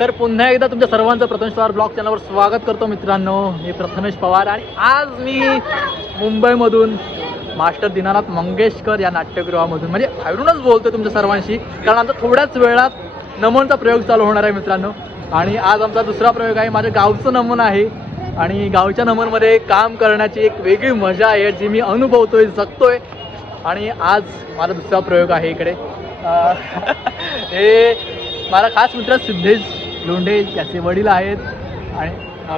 तर पुन्हा एकदा तुमच्या सर्वांचं प्रथमेश पवार ब्लॉग चॅनलवर स्वागत करतो मित्रांनो. मी प्रथमेश पवार आणि आज मी मुंबईमधून मास्टर दीनानाथ मंगेशकर या नाट्यगृहामधून म्हणजे बाहेरूनच बोलतो तुमच्या सर्वांशी कारण आमचा थोड्याच वेळात नमनचा प्रयोग चालू होणार आहे मित्रांनो. आणि आज आमचा दुसरा प्रयोग आहे माझ्या गावचं नमन आहे. आणि गावच्या नमनमध्ये काम करण्याची एक वेगळी मजा आहे जी मी अनुभवतोय जगतोय. आणि आज माझा दुसरा प्रयोग आहे इकडे. हे मला खास मित्र सिद्धेश लोंढे याचे वडील आहेत. आणि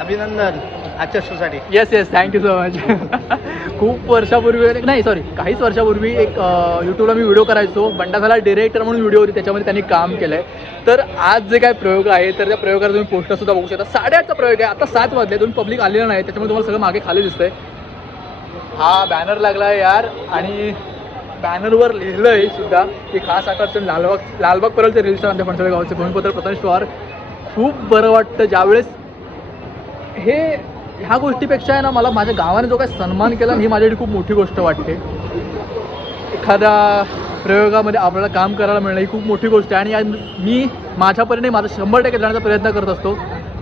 अभिनंदन आजच्या शोसाठी. Yes yes thank you so much खूप वर्षापूर्वी नाही सॉरी काहीच वर्षापूर्वी एक यूट्यूबला मी व्हिडिओ करायचो. बंडासाला डिरेक्टर म्हणून व्हिडिओ होती त्याच्यामध्ये त्यांनी काम केलं आहे तर आज जे काय प्रयोग आहे तर त्या प्रयोगाचा तुम्ही पोस्टरसुद्धा बघू शकता. साडेआठचा प्रयोग आहे. आता सात वाजले तुम्ही पब्लिक आलेलं नाही त्याच्यामुळे तुम्हाला सगळं मागे खाली दिसतंय. हा बॅनर लागला आहे यार. आणि बॅनरवर लिहिलं आहे सुद्धा की खास आकर्षण लालबाग लालबाग परलचे रील स्टार आमच्या फणसळे गावचे भूमिपत्र प्रथमेश पवार. खूप बरं वाटतं ज्यावेळेस हे ह्या गोष्टीपेक्षा आहे ना मला माझ्या गावाने जो काही सन्मान केला ही माझ्यासाठी खूप मोठी गोष्ट वाटते. एखाद्या प्रयोगामध्ये आपल्याला काम करायला मिळणं ही खूप मोठी गोष्ट आहे आणि मी माझ्यापरीने माझा शंभर टक्के जाण्याचा प्रयत्न करत असतो.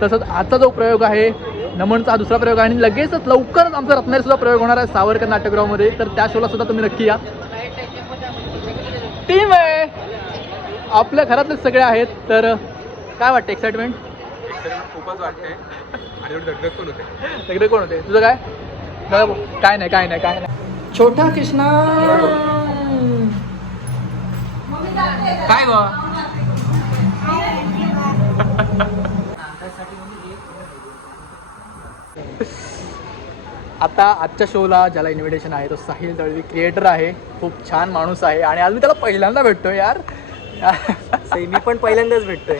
तसंच आजचा जो प्रयोग आहे नमनचा हा दुसरा प्रयोग आहे आणि लगेचच लवकरच आमचा रत्नागिरी प्रयोग होणार आहे सावरकर नाट्यगृहामध्ये. तर त्या शोला सुद्धा तुम्ही नक्की या टीम आहे आपल्या घरातलेच सगळे आहेत तर काय वाटतं एक्साइटमेंट खूपच वाटते. आणि होते? कोण होते? तुझं काय? काय नाही काय नाही काय नाही. छोटा कृष्णा. काय ग? आता आजच्या शोला ज्याला इन्व्हिटेशन आहे तो साहिल दळवी क्रिएटर आहे. खूप छान माणूस आहे. आणि आज मी त्याला पहिल्यांदा भेटतोय यार. मी पण पहिल्यांदाच भेटतोय.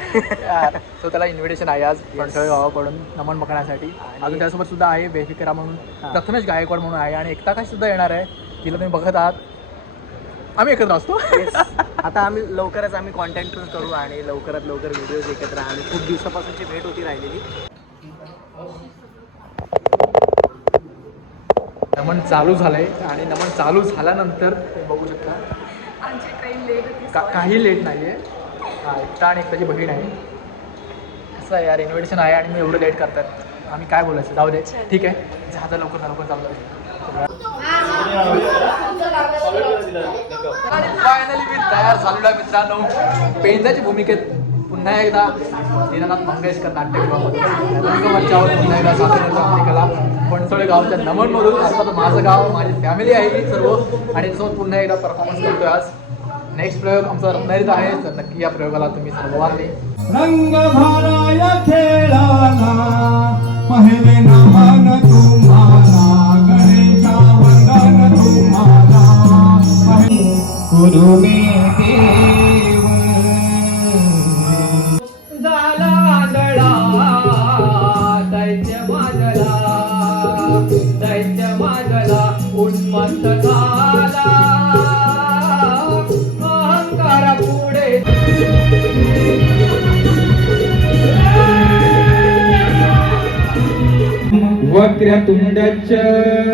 सो त्याला इन्व्हिटेशन आहे आज. फणसळ गावाकडून नमन बघण्यासाठी. अजून त्यासोबत सुद्धा आहे बेफिकरा म्हणून. प्रथमेश गायकवाड म्हणून आहे आणि एकताकाश सुद्धा येणार आहे. तिला तुम्ही बघत आहात. आम्ही एकत्र असतो. आता आम्ही लवकरच आम्ही कॉन्टॅक्ट करू आणि लवकरात लवकर व्हिडिओज एकत्र आणि खूप दिवसापासूनची भेट होती राहिलेली. नमन चालू झालंय आणि नमन चालू झाल्यानंतर बघू शकता. का- काही लेट नाही आहे हा एकटा आणि बहीण आहे. कसं आहे यार इन्व्हिटेशन आहे आणि मी एवढं लेट करतात आम्ही काय बोलायचं? जाऊ दे. ठीक आहे. झालं लवकर जा, लवकर चालू फायनली मी तयार झालेलो आहे मित्रांनो. पेंदाची भूमिकेत पुन्हा एकदा दीनानाथ मंगेशकर नाट्यगृहामध्ये रंगमंचावर पुन्हा एकदा सादर फणसोळे गावच्या नमनमधून आता माझं गाव माझी फॅमिली आहे ही सर्व. आणि त्यासोबत पुन्हा एकदा परफॉर्मन्स करतोय आज. नेक्स्ट प्रयोग आमचा रत्नागिरीत आहे तर नक्की या प्रयोगाला तुम्ही सर्वांनी रंग भराया खेळाला पहिले नमन तुम्हाला गणेशा वंदन तुम्हाला. पहिले गुरु वक्रतुंडच कमाल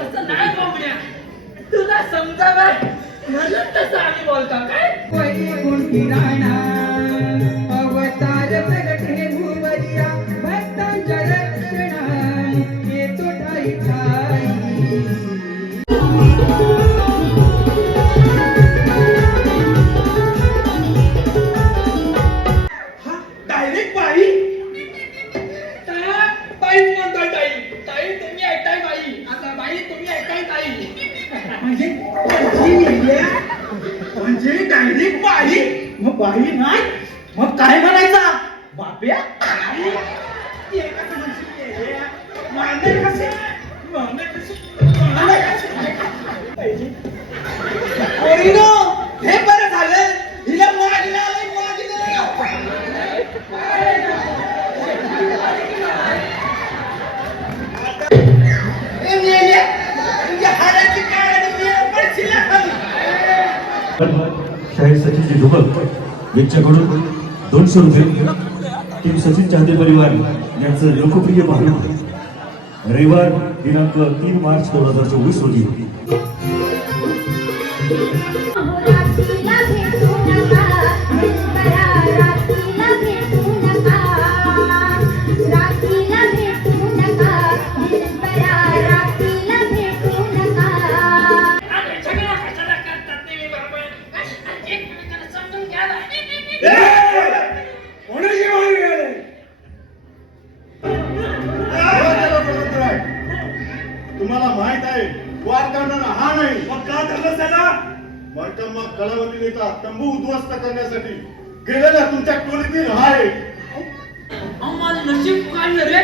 तसं नाही बोबड्या. तुला समजावं? म्हणून तसं आम्ही बोलतो काय? कोणती राणा अवतार प्रगट हे भुवरिया भक्तांच्या रक्षणा येतो ठाई ठाई. म्हणजे डायरेक्ट बाई. मग बाई नाही. मग काय म्हणायचा? काय शाहीर सचिनचे ढुबक यांच्याकडून दोनशे रुपये टीम सचिन चाहते परिवार यांचं लोकप्रिय भावना रविवार दिनांक तीन मार्च दोन हजार चोवीस रोजी. कलावती मग तंबू उद्ध्वस्त करण्यासाठी गेलेल्या तुमच्या टोळीतील हा आहे आम्हाला नशीब काय रे.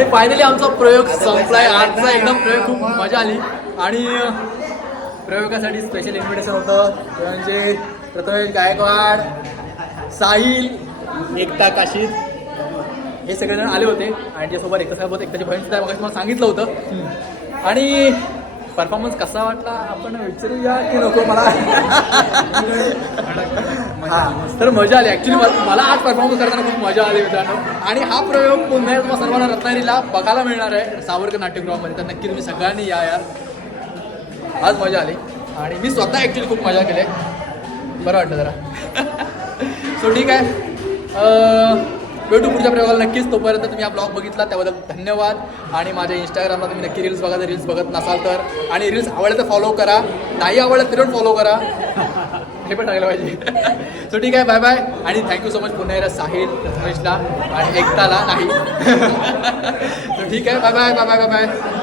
आणि फायनली आमचा प्रयोग संपलाय. आजचा एकदम प्रयोग खूप मजा आली. आणि प्रयोगासाठी स्पेशल इन्व्हिटेशन होतं. ते म्हणजे प्रथमेश गायकवाड साहिल एकता काशीद हे सगळेजण आले होते. आणि त्यासोबत एकता सोबत एकताची बहीण सुद्धा मग तुम्हाला सांगितलं होतं. आणि परफॉर्मन्स कसा वाटला? आपण विचारूया की नको मला. तर मजा आली. ॲक्च्युली मला आज परफॉर्मन्स करताना खूप मजा आली मित्रांनो. आणि हा प्रयोग पुन्हा एकदा तुम्हाला सर्वांना रत्नागिरीला बघायला मिळणार आहे. सावरकर नाट्यगृहामध्ये. तर नक्की तुम्ही सगळ्यांनी या यार आज मजा आली. आणि मी स्वतः ॲक्च्युली खूप मजा केली. बरं वाटलं जरा. सो ठीक आहे. भेटू पुढच्या प्रयोगाला. नक्कीच तोपर्यंत तुम्ही हा ब्लॉग बघितला त्याबद्दल धन्यवाद. आणि माझ्या इंस्टाग्रामला तुम्ही नक्की रील्स बघा जर रील्स बघत नसाल तर. आणि रील्स आवडलं तर फॉलो करा. नाही आवडलं तरी पण फॉलो करा. हे पण टाकायला पाहिजे. सो ठीक आहे बाय बाय आणि थँक्यू सो मच पुन्हा एकदा साहिल रमेशला. आणि एकताला नाही. सो ठीक आहे bye bye bye bye bye bye